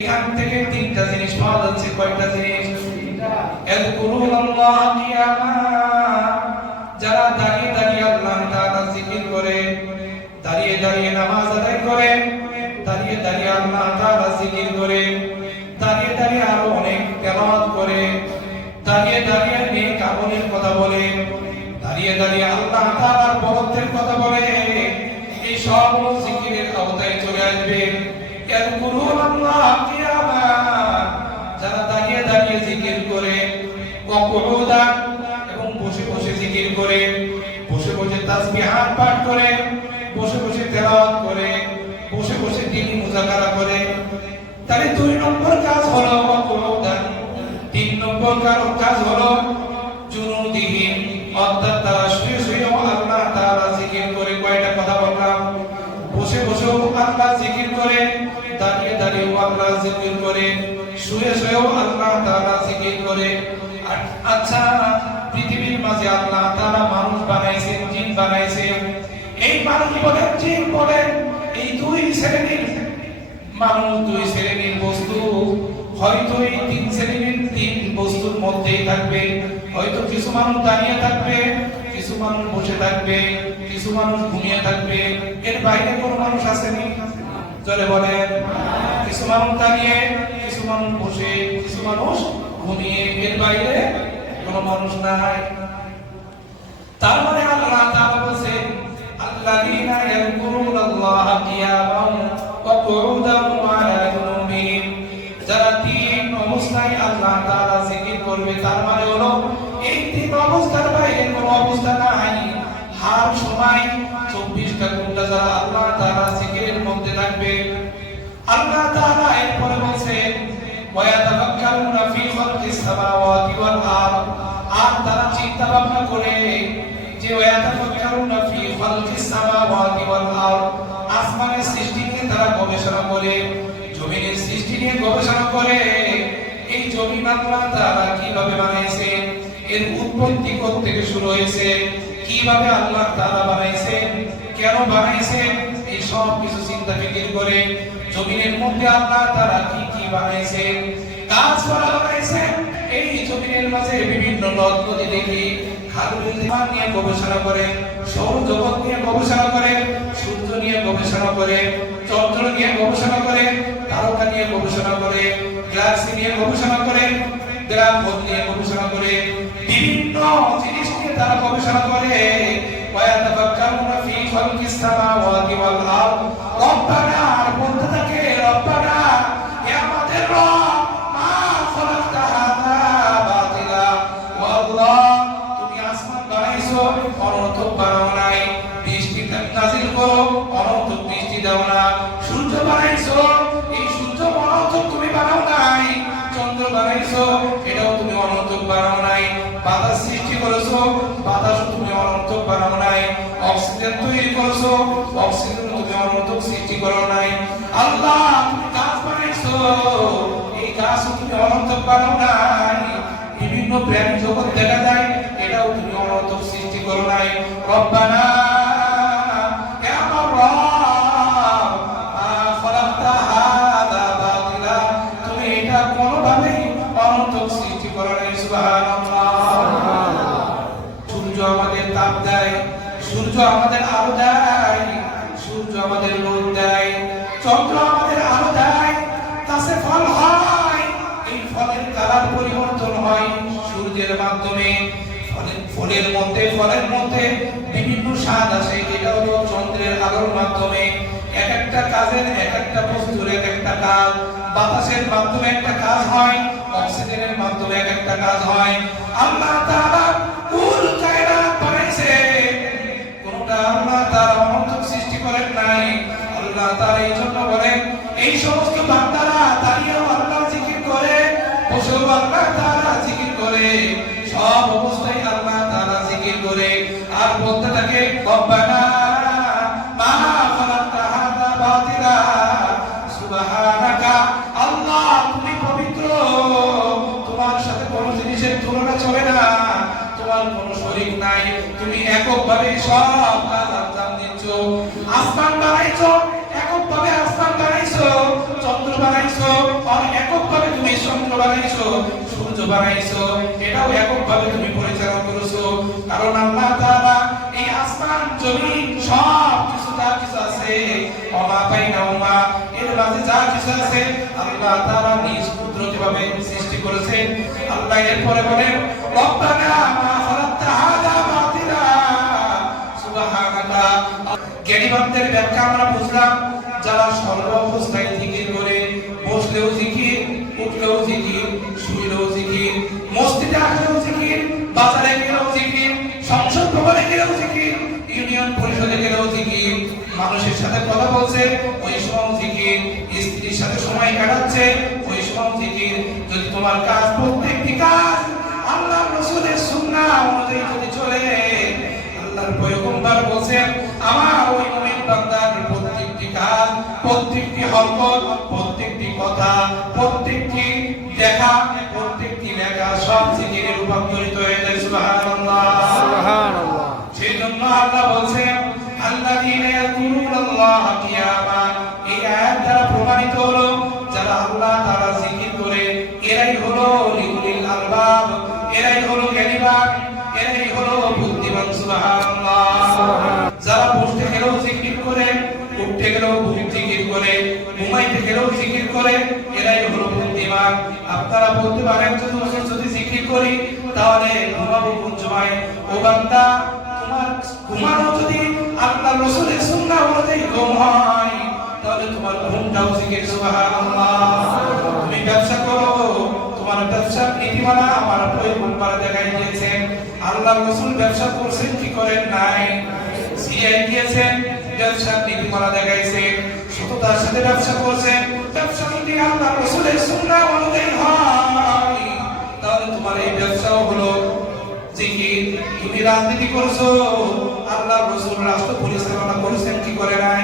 এখান থেকে তিনটা জিনিস পাওয়া যাচ্ছে। কয়টা জিনিস? ইয়াযকুরুনাল্লাহ কিয়ামা, যারা দাঁড়িয়ে দাঁড়িয়ে আল্লাহ তাআলা জিকির করে, দাঁড়িয়ে দাঁড়িয়ে নামাজ আদায় করে, দাঁড়িয়ে দাঁড়িয়ে আল্লাহ তাআলা জিকির করে, দাঁড়িয়ে দাঁড়িয়ে আরো অনেক তেলাওয়াত করে, দাঁড়িয়ে দাঁড়িয়ে নেক আমলের কথা বলে, দাঁড়িয়ে দাঁড়িয়ে আল্লাহ তাআলার বরকতের কথা বলে, এই সব জিকিরের আওতায় চলে আসবে। ইয়াযকুরুনাল্লাহ কিয়ামা, যারা দাঁড়িয়ে দাঁড়িয়ে জিকির করে, ওয়াকুউদা, এবং বসে বসে জিকির করে, বসে বসে তাসবিহাত পাঠ করে, বসে বসে তেলাওয়াত করে, বসে বসে দ্বীনি মুযাকারা করে। তাহলে 2 নম্বর কাজ হলো ওয়াকুউদা। 3 নম্বর কাজ হলো জুনুদিহিম, অর্থাৎ তারা শুয়ে শুয়ে আল্লাহ তাআলা জিকির করে। কয়টা কথা বললাম? বসে বসেও আল্লাহ জিকির করে, দাঁড়িয়ে দাঁড়িয়েও আল্লাহ জিকির করে, শুয়ে শুয়েও আল্লাহ তাআলা জিকির করে। আচ্ছা, পৃথিবীর মাঝে আল্লাহ তাআলা মানুষ বানাইছেন, জিন বানাইছেন। এই মানুষ বলেন, জিন বলেন, এই 2 শ্রেণীর মানুষ, 2 শ্রেণীর বস্তু। হয়তো এই 3 শ্রেণীর 3 বস্তুর মধ্যেই থাকবে। হয়তো কিছু মানুষ দাঁড়িয়ে থাকবে, কিছু মানুষ বসে থাকবে, কিছু মানুষ ঘুমিয়ে থাকবে। এর বাইরে কোনো মানুষ আসেনি? চলে বলেন। কিছু মানুষ দাঁড়িয়ে, কিছু মানুষ বসে, কিছু মানুষ ঘুমিয়ে, এর বাইরে কোনো মানুষ নাই। তার মানে আল্লাহ তাআলা বলেন, আল্লাযীনা ইয়াযকুরুনাল্লাহা কিয়ামান ওয়া কুউদান ওয়া আলা জুনুবিহিম, যারা 3 অবস্থায় আল্লাহ তাআলা জিকির করবে। তার মানে হলো এই 3 অবস্থার বাইরে কোনো অবস্থা নাই। হার সময় 24টা ঘন্টা যারা আল্লাহ তাআলা জিকিরের মধ্যে থাকবে। আল্লাহ তাআলা এরপরে বলেন, ওয়া ইয়াতাফাক্কারুনা ফি খালকিস সামাওয়াতি ওয়াল আরদ, আর তারা চিন্তা ভাবনা করে যে ওয়া ইয়াতাফাক্কারুনা ফি খালকিস সামাওয়াতি ওয়াল আরদ, আসমানের সৃষ্টি নিয়ে তারা গবেষণা করে, জমিনের সৃষ্টি নিয়ে গবেষণা করে। এই জমিন আল্লাহ তাআলা কিভাবে বানাইছেন, এর উৎপত্তি কোথা থেকে শুরু হয়েছে, কিভাবে আল্লাহ তাআলা বানাইছেন, কেন বানাইছেন, এই সব কিছু চিন্তা ফিকির করে। জমিনের মধ্যে আল্লাহ তাআলা কি কি বানাইছেন, গাছপালা বানাইছেন, এই জমিনের মাঝে বিভিন্ন নদ নদী দেখি, খালবিল নিয়ে গবেষণা করে, সৌরজগৎ নিয়ে গবেষণা করে, সূর্য নিয়ে গবেষণা করে, চন্দ্র নিয়ে গবেষণা করে, তারকা নিয়ে গবেষণা করে, গ্যালাক্সি নিয়ে গবেষণা করে, গ্রহপথ নিয়ে গবেষণা করে, বিভিন্ন জিনিস নিয়ে তারা গবেষণা করে। ওয়া ইয়াতাফাক্কারুনা ফি খালকিস সামাওয়াতি ওয়াল আরদ, রব্বানা, আর বলতে থাকে, রব্বানা, হে আমাদের রব, মা খালাকতা হাযা বাতিলা, ও আল্লাহ, তুমি আসমান বানাইছো, অনর্থক বানাও নাই। বৃষ্টি নাযিল করো, অনর্থক বৃষ্টি দাও না। সূর্য বানাইছো, এই সূর্য অনর্থক তুমি বানাও নাই। চন্দ্র বানাইছো, এটাও তুমি অনর্থক বানাও নাই। বাতাস সৃষ্টি করেছো, বাতাসও তুমি অনর্থক বানাও নাই। অক্সিজেন তৈরি করেছো, অক্সিজেন তুমি অনর্থক সৃষ্টি করো নাই। আল্লাহ, তুমি গাছ বানাইছো, এই গাছও তুমি অনর্থক বানাও নাই। বিভিন্ন প্রাণী জগৎ দেখা যায়, এটাও তুমি অনর্থক সৃষ্টি করো নাই। রব্বানা, হে আমার রব, মা খালাকতা হাযা বাতিলা, তুমি এটা কোনোভাবেই অনর্থক সৃষ্টি করো নাই। সুবহানাল্লাহ। সূর্য আমাদের তাপ দেয়, সূর্য আমাদের আলো দেয়, সূর্য আমাদের রোদ দেয়, চন্দ্র আমাদের আলো দেয়, গাছে ফল হয়, এই ফলের কালার পরিবর্তন হয় সূর্যের মাধ্যমে। ফলের মধ্যে বিভিন্ন স্বাদ আসে, এটা হলো চন্দ্রের আলোর মাধ্যমে। এক একটা কাজের, এক একটা বস্তুর এক একটা কাজ। বাতাসের মাধ্যমে একটা কাজ হয়, অক্সিজেনের মাধ্যমে এক একটা কাজ হয়। আল্লাহ তাআলা কুল কায়নাত বানাইছে, কোনটা আল্লাহ তাআলা অনর্থক সৃষ্টি করেন নাই। আল্লাহ তাআলা এই জন্য বলেন, এই সমস্ত বান্দারা দাঁড়িয়েও আল্লাহ জিকির করে, বসেও আল্লাহ তাআলা জিকির করে, সব অবস্থায় আল্লাহ তাআলা জিকির করে। আর বলতে থাকে, রব্বানা মা খালাকতা হাযা বাতিলা, সুবহানাকা, আল্লাহ তুমি পবিত্র, তোমার সাথে কোনো জিনিসের তুলনা চলে না, তোমার কোনো শরীক নাই, তুমি এককভাবে সব কাজ আঞ্জাম দিচ্ছ। আসমান বানাইছো, এককভাবে আসমান বানাইছো, চন্দ্র বানাইছো, এককভাবে তুমি চন্দ্র বানাইছো, সূর্য বানাইছো, এটাও এককভাবে তুমি পরিচালনা করেছো। কারণ আল্লাহ তাআলা এই আসমান জমিন সব কিছু যা কিছু আছে, ওমা বাইনাহুমা, এর মাঝে যা কিছু আছে আল্লাহ তাআলা নিজ কুদরতিভাবে সৃষ্টি করেছেন। আল্লাহ এরপরে বলেন রব্বানা মা খালাকতা হাযা বাতিলা সুবহানাকা। জ্ঞানীবানদের ব্যাখ্যা আমরা বুঝলাম, যারা সর্ব অবস্থায় জিকির করে, বসলেও জিকির, উঠলেও জিকির, শুইলেও জিকির, মসজিদে আসলেও জিকির, বাজারে গেলেও জিকির, সংসদ ভবনে গেলেও জিকির, ইউনিয়ন পরিষদে গেলেও জিকির, মানুষের সাথে কথা বলছে ওই সময় জিকির, স্ত্রীর সাথে সময় কাটাচ্ছে ওই সময় জিকির। যদি তোমার কাজ, প্রত্যেকটি কাজ আল্লাহর রাসূলের সুন্নাহ অনুযায়ী যদি চলে, আল্লাহর পয়গম্বর বলেন আমার ওই মুমিন বান্দার প্রত্যেকটি কাজ, প্রত্যেকটি হরকত, প্রত্যেকটি কথা, প্রত্যেকটি দেখা, প্রত্যেকটি লেখা সব জিকিরে রূপান্তরিত হয়ে যায়। সুবহানাল্লাহ সুবহানাল্লাহ। সেজন্য আল্লাহ বলেন আল্লাযীনা ইয়াযকুরুনাল্লাহা কিয়ামান, এই আয়াত দ্বারা প্রমাণিত হলো যারা আল্লাহ তাআলা জিকির করে এরাই হলো লিউলিল আলবাব, এরাই হলো জ্ঞানীবান, এরাই হলো বুদ্ধিমান। সুবহানাল্লাহ। যারা বসতে গেলেও জিকির করে, উঠতে গেলেও জিকির করে, ঘুমাইতে গেলেও জিকির করে, এরাই হলো বুদ্ধিমান। আপনারা বলতে পারেন যদি জিকির করি তাহলে ঘুমাবো কোন সময়? ও বান্দা, তোমার ঘুমানো যদি আল্লাহর রাসূলের সুন্নাহ অনুযায়ী ঘুম হয় তাহলে তোমার ঘুমটাও জিকির। সুবহানাল্লাহ। তুমি ব্যবসা করো, তোমার ব্যবসার নীতিমালা আমার পয়গম্বর দেখাই দিয়েছেন। আল্লাহর রাসূল ব্যবসা করছেন কি করেন নাই? সিআই দিয়েছেন, ব্যবসার নীতিমালা দেখাইছেন, সততার সাথে ব্যবসা করছেন। ব্যবসা যদি আল্লাহর রাসূলের সুন্নাহ অনুযায়ী হয় তাহলে তোমার এই ব্যবসাও হলো জিকির। তুমি রাজনীতি করছো, আল্লাহর রাসূল রাষ্ট্র পরিচালনা করেছেন কি করে নাই?